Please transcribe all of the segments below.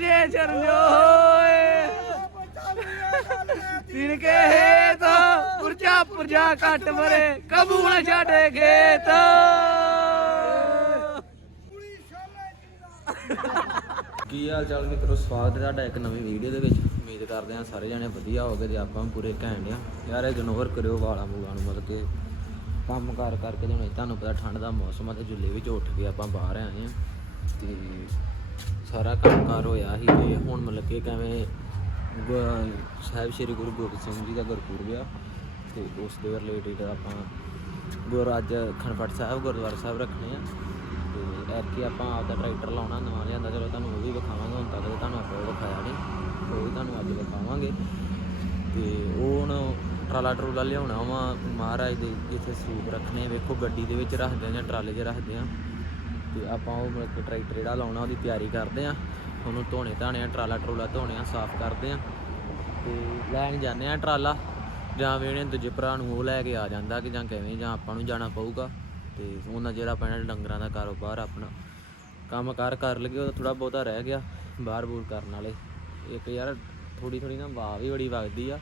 ਜੇ ਚਰਨੋਏ ਤਿਨ ਕੇ ਹੇਤ ਪੁਰਜਾ ਪੁਰਜਾ ਕੱਟ ਮਰੇ, ਕਬੂਲ ਛੱਡੇ ਖੇਤ। ਕੀ ਹਾਲ ਚਾਲ ਮਿੱਤਰੋ? ਸਵਾਗਤ ਹੈ ਤੁਹਾਡਾ ਇੱਕ ਨਵੀਂ ਵੀਡੀਓ ਦੇ ਵਿੱਚ। ਉਮੀਦ ਕਰਦੇ ਹਾਂ ਸਾਰੇ ਜਣੇ ਵਧੀਆ ਹੋਗੇ ਤੇ ਆਪਾਂ ਵੀ ਪੂਰੇ ਘੈਂਟ ਆ ਯਾਰ ਇਗਨੋਰ ਕਰਿਓ ਵਾਲਾ ਮੂਲਾਂ ਨੂੰ ਮਤਲਬ ਕਿ ਕੰਮ ਕਾਰ ਕਰਕੇ ਤੇ ਤੁਹਾਨੂੰ ਪਤਾ ਠੰਡ ਦਾ ਮੌਸਮ ਆ ਤੇ ਜੁੱਲੇ ਵਿੱਚ ਉੱਠ ਕੇ ਆਪਾਂ ਬਾਹਰ ਆਏ ਆ ਤੇ ਸਾਰਾ ਕੰਮ ਕਾਰ ਹੋਇਆ ਸੀ ਤੇ ਹੁਣ ਮਤਲਬ ਕਿ ਕਿਵੇਂ ਗੁ- ਸਾਹਿਬ ਸ੍ਰੀ ਗੁਰੂ ਗੋਬਿੰਦ ਸਿੰਘ ਜੀ ਦਾ ਗੁਰਪੁਰਬ ਆ ਤੇ ਉਸ ਦੇ ਰਿਲੇਟਡ ਆਪਾਂ ਗੁਰ ਅੱਜ ਖਣਫਟ ਸਾਹਿਬ, ਗੁਰਦੁਆਰਾ ਸਾਹਿਬ ਰੱਖਣੇ ਆ। ਤੇ ਐਤਕੀ ਆਪਾਂ ਆਪਦਾ ਟਰੈਕਟਰ ਲਾਉਣਾ, ਨਵਾਂ ਲਿਆਂਦਾ, ਚਲੋ ਤੁਹਾਨੂੰ ਉਹ ਵੀ ਵਿਖਾਵਾਂਗੇ, ਹੁਣ ਤੱਕ ਤੁਹਾਨੂੰ ਆਪਾਂ ਉਹ ਵਿਖਾਇਆ ਨਹੀਂ, ਉਹ ਵੀ ਤੁਹਾਨੂੰ ਅੱਜ ਵਿਖਾਵਾਂਗੇ। ਤੇ ਉਹ ਹੁਣ ਟਰਾਲਾ ਟਰੂਲਾ ਲਿਆਉਣਾ ਵਾ ਮਹਾਰਾਜ ਦੇ ਜਿੱਥੇ ਸਰੂਪ ਰੱਖਣੇ, ਵੇਖੋ ਗੱਡੀ ਦੇ ਵਿੱਚ ਰੱਖਦੇ ਆ ਜਾਂ ਟਰਾਲੇ 'ਚ ਰੱਖਦੇ ਆ। ਤੇ ਆਪਾਂ ਉਹ ਮਤਲਬ ਕਿ ਟਰੈਕਟਰ ਜਿਹੜਾ ਲਾਉਣਾ, ਉਹਦੀ ਤਿਆਰੀ ਕਰਦੇ ਆ ਉਹਨੂੰ ਧੋਣੇ ਧਾਣੇ ਆ, ਟਰਾਲਾ ਟਰੂਲਾ ਧੋਣੇ ਆ, ਸਾਫ਼ ਕਰਦੇ ਆ ਤੇ ਲੈਣ ਜਾਂਦੇ ਆ ਟਰਾਲਾ, ਜਾਂ ਵੀ ਇਹਨੇ ਦੂਜੇ ਭਰਾ ਨੂੰ ਉਹ ਲੈ ਕੇ ਆ ਜਾਂਦਾ ਕਿ ਜਾਂ ਕਿਵੇਂ, ਜਾਂ ਆਪਾਂ ਨੂੰ ਜਾਣਾ ਪਊਗਾ। ਤੇ ਉਹਨਾਂ ਜਿਹੜਾ ਪੈਣਾ ਡੰਗਰਾਂ ਦਾ ਕਾਰੋਬਾਰ ਆਪਣਾ ਕੰਮ ਕਾਰ ਕਰ ਲਗੇ ਉਹ ਥੋੜਾ ਬਹੁਤਾ ਰਹਿ ਗਿਆ, ਬਾਹਰ ਬੂਰ ਕਰਨ ਵਾਲੇ। ਇੱਕ ਯਾਰ ਥੋੜੀ ਥੋੜੀ ਨਾ ਵਾਹ ਵੀ ਬੜੀ ਵਗਦੀ ਆ।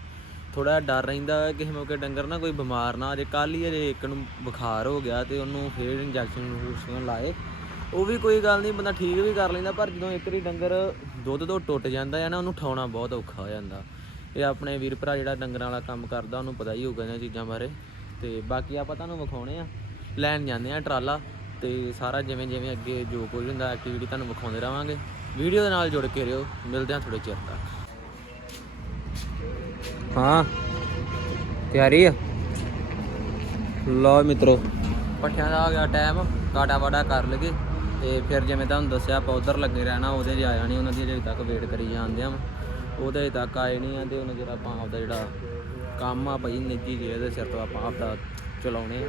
ਥੋੜਾ ਡਰ ਰਹਿੰਦਾ ਹੈ ਕਿਸੇ ਮੌਕੇ ਡੰਗਰ ਨਾ ਕੋਈ ਬਿਮਾਰ ਨਾ ਅਜੇ ਕੱਲ ਹੀ ਅਜੇ ਇੱਕ ਨੂੰ ਬੁਖਾਰ ਹੋ ਗਿਆ ਤੇ ਉਹਨੂੰ ਫੇਰ ਇੰਜੈਕਸ਼ਨ ਇੰਜੈਕਸ਼ਨ ਲਾਏ। ਉਹ ਵੀ ਕੋਈ ਗੱਲ ਨਹੀਂ, ਬੰਦਾ ਠੀਕ ਵੀ ਕਰ ਲੈਂਦਾ, ਪਰ ਜਦੋਂ ਇੱਕ ਵਾਰੀ ਡੰਗਰ ਦੁੱਧ ਤੋਂ ਟੁੱਟ ਜਾਂਦਾ ਹੈ ਨਾ, ਉਹਨੂੰ ਠਾਉਣਾ ਬਹੁਤ ਔਖਾ ਹੋ ਜਾਂਦਾ। ਇਹ ਆਪਣੇ ਵੀਰ ਭਰਾ ਜਿਹੜਾ ਡੰਗਰਾਂ ਵਾਲਾ ਕੰਮ ਕਰਦਾ, ਉਹਨੂੰ ਪਤਾ ਹੀ ਹੋਊਗਾ ਇਹਨਾਂ ਚੀਜ਼ਾਂ ਬਾਰੇ। ਤੇ ਬਾਕੀ ਆਪਾਂ ਤੁਹਾਨੂੰ ਵਿਖਾਉਣੇ ਆ। ਲੈਣ ਜਾਂਦੇ ਆ ਟਰਾਲਾ, ਤੇ ਸਾਰਾ ਜਿਵੇਂ ਜਿਵੇਂ ਅੱਗੇ ਜੋ ਕੁਝ ਹੁੰਦਾ ਐਕਟੀਵਿਟੀ ਤੁਹਾਨੂੰ ਵਿਖਾਉਂਦੇ ਰਵਾਂਗੇ। ਵੀਡੀਓ ਦੇ ਨਾਲ ਜੁੜ ਕੇ ਰਹੋ। ਮਿਲਦੇ ਆ ਥੋੜੇ ਚਿਰ ਤੱਕ। ਹਾਂ, ਤਿਆਰੀ ਆ? ਲਓ ਮਿੱਤਰੋ, ਪੱਠਿਆਂ ਦਾ ਆ ਗਿਆ ਟਾਈਮ ਕਾਟਾ ਵਾਟਾ ਕਰ ਲਗੇ ਤੇ ਫਿਰ ਜਿਵੇਂ ਤੁਹਾਨੂੰ ਦੱਸਿਆ, ਆਪਾਂ ਉਧਰ ਲੱਗੇ ਰਹਿਣਾ, ਉਹਦੇ ਜੇ ਆਇਆ ਨਹੀਂ, ਉਹਨਾਂ ਦੀ ਅਜੇ ਤੱਕ ਵੇਟ ਕਰੀ ਜਾਂਦੇ ਆ। ਉਹਦੇ ਅਜੇ ਤੱਕ ਆਏ ਨਹੀਂ ਆ ਤੇ ਉਹਨਾਂ ਜਿਹੜਾ ਆਪਾਂ ਆਪਦਾ ਜਿਹੜਾ ਕੰਮ ਆ ਭਾਈ ਨਿੱਜੀ ਜੇ ਦੇ ਸਿਰ ਤੋਂ ਆਪਾਂ ਆਪਦਾ ਚਲਾਉਣੇ ਆ।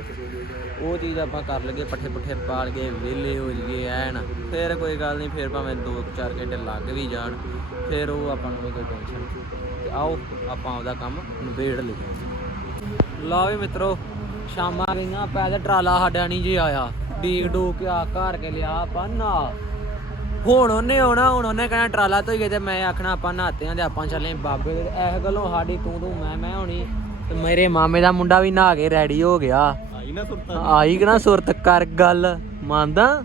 ਉਹ ਚੀਜ਼ ਆਪਾਂ ਕਰ ਲਗੇ ਪੱਠੇ ਪੁੱਠੇ ਪਾਲ ਕੇ ਵਿਹਲੇ ਹੋ ਜੀਏ ਐਨ। ਫਿਰ ਕੋਈ ਗੱਲ ਨਹੀਂ, ਫਿਰ ਭਾਵੇਂ 2-4 ਘੰਟੇ ਲੱਗ ਵੀ ਜਾਣ, ਫਿਰ ਉਹ ਆਪਾਂ ਨੂੰ ਕੋਈ ਟੈਨਸ਼ਨ ਤੇ ਆਓ, ਆਪਾਂ ਆਪਦਾ ਕੰਮ ਨਿਬੇੜ ਲਈਏ। ਲਓ ਵੀ ਮਿੱਤਰੋ, ਸ਼ਾਮਾਂ ਗਈਆਂ ਪੈ ਤੇ ਟਰਾਲਾ ਸਾਡਾ ਨਹੀਂ ਜੇ ਆਇਆ। ਡੀਕ ਡੂਕ ਕੇ ਆ ਘਰ ਕੇ ਲਿਆ ਆਪਾਂ ਨਾ ਹੁਣ ਉਹਨੇ ਆਉਣਾ ਹੁਣ ਉਹਨੇ ਕਹਿਣਾ ਟਰਾਲਾ ਧੋਈਏ ਤੇ ਮੈਂ ਆਖਣਾ ਆਪਾਂ ਨਹਾਤੇ ਆਂ ਤੇ ਆਪਾਂ ਚੱਲੇ ਬਾਬੇ ਦੇ। ਇਸ ਗੱਲੋਂ ਸਾਡੀ ਤੂੰ ਤੂੰ ਮੈਂ ਮੈਂ ਹੋਣੀ। ਤੇ ਮੇਰੇ ਮਾਮੇ ਦਾ ਮੁੰਡਾ ਵੀ ਨਹਾ ਕੇ ਰੈਡੀ ਹੋ ਗਿਆ। ਆਈ ਨਾ ਸੁਰਤਾ। ਆਈ ਕਿ ਨਾ ਸੁਰਤ ਕਰ ਗੱਲ। ਮੰਨਦਾ?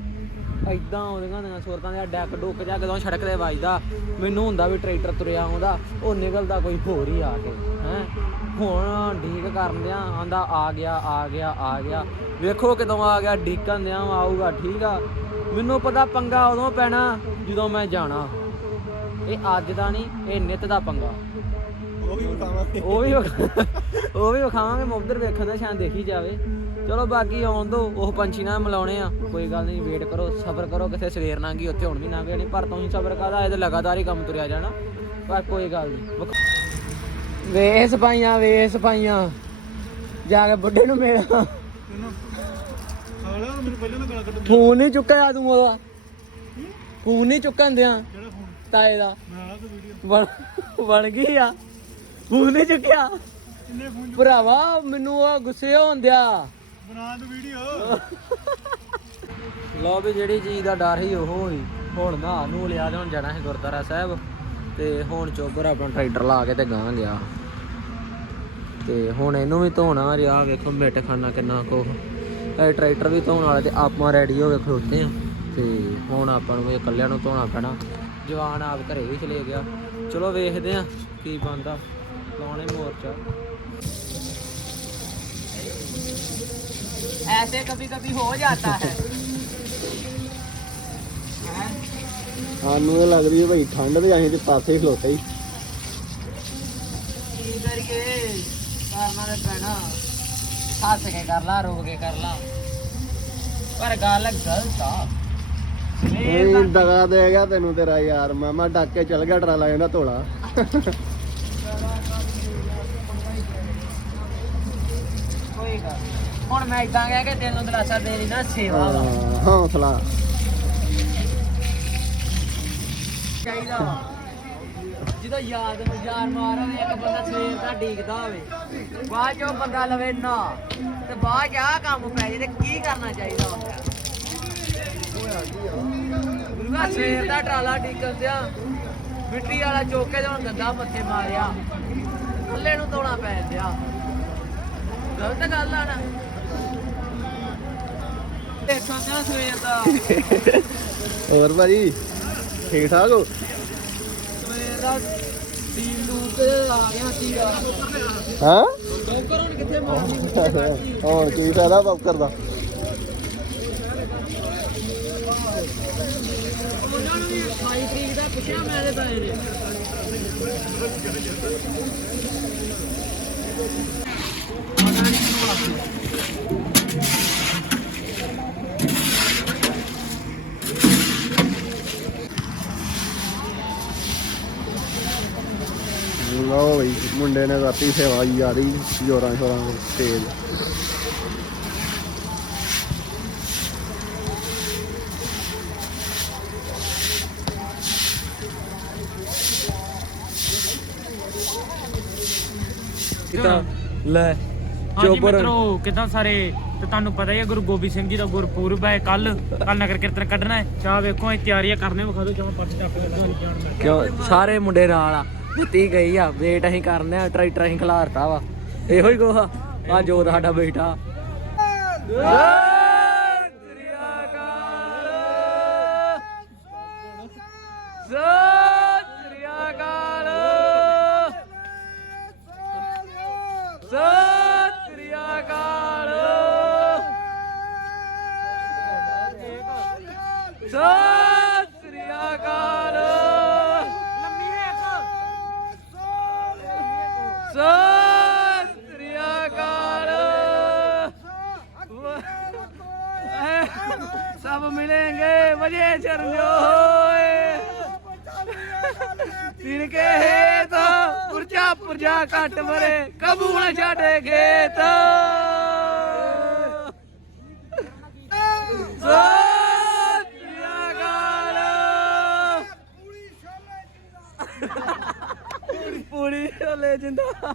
ਐਦਾਂ ਆਉਂਦੀਆਂ ਦੀਆਂ ਸੁਰਤਾਂ ਦੇ ਡੈਕ ਡੁੱਕ ਜਾ ਕਦੋਂ ਸੜਕ ਤੇ ਵੱਜਦਾ। ਮੈਨੂੰ ਹੁੰਦਾ ਵੀ ਟਰੈਕਟਰ ਤੁਰਿਆ ਆਉਂਦਾ ਉਹ ਨਿਕਲਦਾ ਕੋਈ ਹੋਰ ਹੀ ਆ ਕੇ ਹੈ। ਹੁਣ ਢੀਕ ਕਰਨ ਦਿਆਂ ਆਂਦਾ ਆ ਗਿਆ ਆ ਗਿਆ ਆ ਗਿਆ। ਵੇਖੋ ਕਦੋਂ ਆ ਗਿਆ ਢੀਕਣ ਦਿਆਂ ਆਊਗਾ ਠੀਕ ਆ। ਮੈਨੂੰ ਪਤਾ ਪੰਗਾ ਉਦੋਂ ਪੈਣਾ ਜਦੋਂ ਮੈਂ ਜਾਣਾ। ਇਹ ਅੱਜ ਦਾ ਨਹੀਂ ਇਹ ਨਿੱਤ ਦਾ ਪੰਗਾ। ਉਹ ਵੀ ਵਿਖਾਵਾਂਗੇ। ਉਹ ਵੀ ਉਹ ਵੀ ਵਿਖਾਵਾਂਗੇ ਮੁੱਦਰ ਵੇਖਣ ਦਾ ਸ਼ਾਨ ਦੇਖੀ ਜਾਵੇ। ਚਲੋ ਬਾਕੀ ਆਉਣ ਦੋ, ਉਹ ਪੰਛੀ ਨਾਲ ਮਿਲਾਉਣੇ ਆ। ਕੋਈ ਗੱਲ ਨਹੀਂ ਵੇਟ ਕਰੋ ਸਬਰ ਕਰੋ ਕਿਥੇ ਸਵੇਰ ਨਾ ਉੱਥੇ ਹੁਣ ਵੀ ਨਾ ਗਈ ਪਰ ਤੁਸੀਂ ਸਬਰ ਕਰਦਾ, ਇਹ ਤੇ ਲਗਾਤਾਰ ਹੀ ਕੰਮ ਤੁਰਿਆ ਜਾਣਾ। ਪਰ ਕੋਈ ਗੱਲ ਨਹੀਂ ਵੇ ਸਪਾਈਆਂ ਵੇ ਸਪਾਈਆਂ ਜਾ ਕੇ ਬੁੱਢੇ ਨੂੰ ਮਿਲ। ਫੋਨ ਨਹੀਂ ਚੁੱਕਿਆ ਤੂੰ ਉਹਦਾ। ਫੋਨ ਨਹੀਂ ਚੁੱਕਣ ਦਿਆਂ। ਤਾਏ ਦਾ। ਬਣ ਬਣ ਗਈ ਆ। ਫੋਨ ਨਹੀਂ ਚੁੱਕਿਆ। ਭਰਾਵਾ, ਮੈਨੂੰ ਉਹ ਗੁੱਸੇ ਹੋਣ ਦਿਆ। ਬਣਾ ਤੂੰ ਵੀਡੀਓ। ਲੋ ਵੀ ਜਿਹੜੀ ਚੀਜ਼ ਦਾ ਡਰ ਸੀ ਉਹ ਹੋਈ ਹੁਣ ਨਾ ਨੂੰ ਲਿਆ ਤੇ ਹੁਣ ਜਾਣਾ ਹੈ ਗੁਰਦੁਆਰਾ ਸਾਹਿਬ। ਤੇ ਹੁਣ ਚੋਬਰ ਆਪਣਾ ਟਰੈਕਟਰ ਲਾ ਕੇ ਤੇ ਗਾਂ ਗਿਆ। ਤੇ ਹੁਣ ਇਹਨੂੰ ਵੀ ਧੋਣਾ ਰਿਹਾ ਵੇਖੋ ਮਿੱਟ ਖਾਣਾ ਕਿੰਨਾ ਕੋ ਇਹ ਟਰੈਕਟਰ ਵੀ ਧੋਣ ਵਾਲੇ ਤੇ ਆਪਾਂ ਰੈਡੀ ਹੋ ਕੇ ਖਲੋਤੇ ਆ। ਤੇ ਹੁਣ ਆਪਾਂ ਨੂੰ ਇਹ ਇਕੱਲਿਆਂ ਨੂੰ ਧੋਣਾ ਪੈਣਾ। ਜਵਾਨ ਆਪ ਘਰੇ ਵੀ ਚਲੇ ਗਿਆ। ਚਲੋ ਵੇਖਦੇ ਆ ਕੀ ਬਣਦਾ। ਲਾਉਣੇ ਮੋਰਚਾ। ऐसे कभी कभी हो जाता है ਸਾਨੂੰ ਇਹ ਲੱਗ ਰਹੀ ਹੈ ਭਾਈ ਠੰਡ ਤੇ ਅਸੀਂ ਤੇ ਪਾਸੇ ਖਲੋਤੇ ਹੀ ਕੀ ਕਰੀਏ ਕਰਨਾ ਤੇ ਪੈਣਾ ਹੱਸ ਕੇ ਕਰ ਲਾ ਰੋਕ ਕੇ ਕਰ ਲਾ ਪਰ ਗੱਲ ਗਲਤ ਆ ਸਵੇਰ ਇਹ ਦਾ ਦਗਾ ਦੇ ਗਿਆ ਤੈਨੂੰ ਤੇਰਾ ਯਾਰ ਮਾਮਾ ਡੱਕ ਕੇ ਚਲ ਗਿਆ ਟਰਾਲਾ ਜਾਂਦਾ ਧੋਲਾ ਕੋਈ ਗੱਲ ਨੀ। ਹੁਣ ਮੈਂ ਇਦਾਂ ਕਹਿ ਕੇ ਤੈਨੂੰ ਦਿਲਾਸਾ ਦੇਣੀ ਨਾ ਸੇਵਾ ਵਾ। ਹਾਂ, ਹੌਸਲਾ। ਚਾਹੀਦਾ ਵਾ। ਜਦੋਂ ਯਾਦ ਨੂੰ ਯਾਰ ਮਾਰਨ ਇੱਕ ਬੰਦਾ ਸਵੇਰ ਦਾ ਡੀਕਦਾ ਹੋਵੇ। ਬਾਅਦ ਚੋਂ ਬੰਦਾ ਲਵੇ ਨਾ। ਤੇ ਬਾਅਦ ਚ ਆਹ ਕੰਮ ਪੈ ਜੇ ਤੇ ਕੀ ਕਰਨਾ ਚਾਹੀਦਾ ਹੁੰਦਾ ਗੁਰੂਆ ਸਵੇਰ ਦਾ ਟਰਾਲਾ ਡੀਕਣ ਦਿਆ ਮਿੱਟੀ ਵਾਲਾ ਚੋਕੇ ਤੇ ਹੁਣ ਗੰਦਾ ਮੱਥੇ ਮਾਰਿਆ। ਥੱਲੇ ਨੂੰ ਧੋਣਾ ਪੈ ਗਿਆ ਗਲਤ ਗੱਲ ਆ ਨਾ। ਹੋਰ ਭਾਜੀ ਠੀਕ ਠਾਕ ਹੋ? ਹਾਂ? ਹੋਰ ਕੀ ਫਾਇਦਾ ਬੌਕਰ ਦਾ? ਉਹਨਾਂ ਨੂੰ ਵੀ 28 ਤਰੀਕ ਦਾ ਪੁੱਛਿਆ ਮੈਂ ਦੇ ਬਾਰੇ ਨੇ ਲਓ ਬਈ ਮੁੰਡੇ ਨੇ ਰਾਤੀ ਸੇਵਾ ਯਾਰੀ ਜੋਰਾਂ ਸ਼ੋਰਾਂ ਦੇ ਤੇਜ਼। ਕਿਤਾ ਲੈ ਹਾਂਜੀ ਮਿੱਤਰੋ ਕਿਦਾਂ ਸਾਰੇ? ਤੇ ਤੁਹਾਨੂੰ ਪਤਾ ਹੀ ਹੈ ਗੁਰੂ ਗੋਬਿੰਦ ਸਿੰਘ ਜੀ ਦਾ ਗੁਰਪੁਰਬ ਹੈ ਕੱਲ ਕੱਲ ਨਗਰ ਕੀਰਤਨ ਕੱਢਣਾ ਹੈ। ਚਾਹ ਵੇਖੋ ਇਹ ਤਿਆਰੀਆਂ ਕਰਨੇ ਵਿਖਾ ਦਿਓ ਚਾਹ ਪਰਸ ਟੱਪ ਕੇ ਕਿਉਂ? ਸਾਰੇ ਮੁੰਡੇ ਨਾਲ ਆ। ਦਿੱਤੀ ਗਈ ਆ ਵੇਟ ਅਸੀਂ ਕਰਨੇ ਆ ਟਰੈਕਟਰ ਅਸੀਂ ਖਿਲਾਰਤਾ ਵਾ। ਇਹੋ ਹੀ ਗੋਹਾ। ਆ ਜੋਤ ਸਾਡਾ ਬੇਟਾ। ਸਭ ਮਿਲेंगे ਵਜੇ ਚਰਨੋ ਹੋਏ ਤਿਨ ਕੇ ਹੇਤ, ਪੁਰਜਾ ਪੁਰਜਾ ਘਟ ਮਰੇ, ਕਬੂਲ ਛੱਡੇ ਖੇਤ। ਸਤਿ ਸ੍ਰੀ ਅਕਾਲ ਪੂਰੀ ਛੋਲੇ ਜਿੰਦਾ।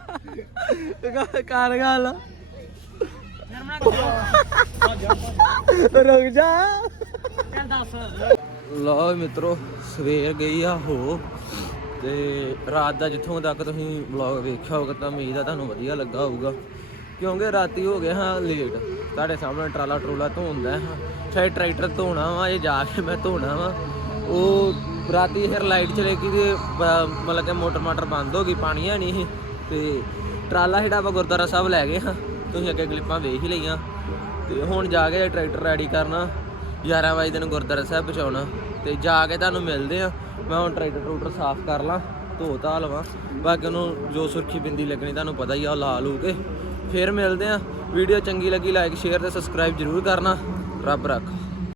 ਕਰ ਰੁਕ ਜਾ। ਲਓ ਮਿੱਤਰੋ, ਸਵੇਰ ਗਈ ਆ ਹੋ। ਤੇ ਰਾਤ ਦਾ ਜਿੱਥੋਂ ਤੱਕ ਤੁਸੀਂ ਵਲੌਗ ਵੇਖਿਆ ਹੋਗਾ ਤਾਂ ਉਮੀਦ ਆ ਤੁਹਾਨੂੰ ਵਧੀਆ ਲੱਗਾ ਹੋਊਗਾ। ਕਿਉਂਕਿ ਰਾਤੀ ਹੋ ਗਿਆ ਹਾਂ ਲੇਟ ਤੁਹਾਡੇ ਸਾਹਮਣੇ ਟਰਾਲਾ ਟਰੂਲਾ ਧੋਂਦਾ ਹਾਂ। ਸ਼ਾਇਦ ਟਰੈਕਟਰ ਧੋਣਾ ਵਾ ਇਹ ਜਾ ਕੇ ਮੈਂ ਧੋਣਾ ਵਾ। ਉਹ ਰਾਤੀ ਫਿਰ ਲਾਈਟ ਚਲੇ ਗਈ ਤੇ ਮਤਲਬ ਕਿ ਮੋਟਰ ਮਾਟਰ ਬੰਦ ਹੋ ਗਈ ਪਾਣੀ ਹੈ ਨਹੀਂ ਸੀ। ਤੇ ਟਰਾਲਾ ਜਿਹੜਾ ਆਪਾਂ ਗੁਰਦੁਆਰਾ ਸਾਹਿਬ ਲੈ ਗਏ ਹਾਂ, ਤੁਸੀਂ ਅੱਗੇ ਕਲਿੱਪਾਂ ਵੇਖ ਹੀ ਲਈਆਂ। ਤੇ ਹੁਣ ਜਾ ਕੇ ਟਰੈਕਟਰ ਰੈਡੀ ਕਰਨਾ। 11 ਵਜੇ ਦਿਨ ਗੁਰਦੁਆਰਾ ਸਾਹਿਬ ਪਹੁੰਚਾਉਣਾ ਤੇ ਜਾ ਕੇ ਤੁਹਾਨੂੰ ਮਿਲਦੇ ਆ। ਮੈਂ ਹੁਣ ਟਰੈਕਟਰ ਟਰੂਟਰ ਸਾਫ਼ ਕਰ ਲਾਂ, ਧੋ ਧਾ ਲਵਾਂ। ਬਾਕੀ ਉਹਨੂੰ ਜੋ ਸੁਰਖੀ ਬਿੰਦੀ ਲੱਗਣੀ ਤੁਹਾਨੂੰ ਪਤਾ ਹੀ ਆ, ਉਹ ਲਾ ਲੂ ਕੇ। ਫਿਰ ਮਿਲਦੇ ਆ। ਵੀਡੀਓ ਚੰਗੀ ਲੱਗੀ ਲਾਈਕ ਸ਼ੇਅਰ ਤੇ ਸਬਸਕ੍ਰਾਈਬ ਜ਼ਰੂਰ ਕਰਨਾ। ਰੱਬ ਰੱਖ।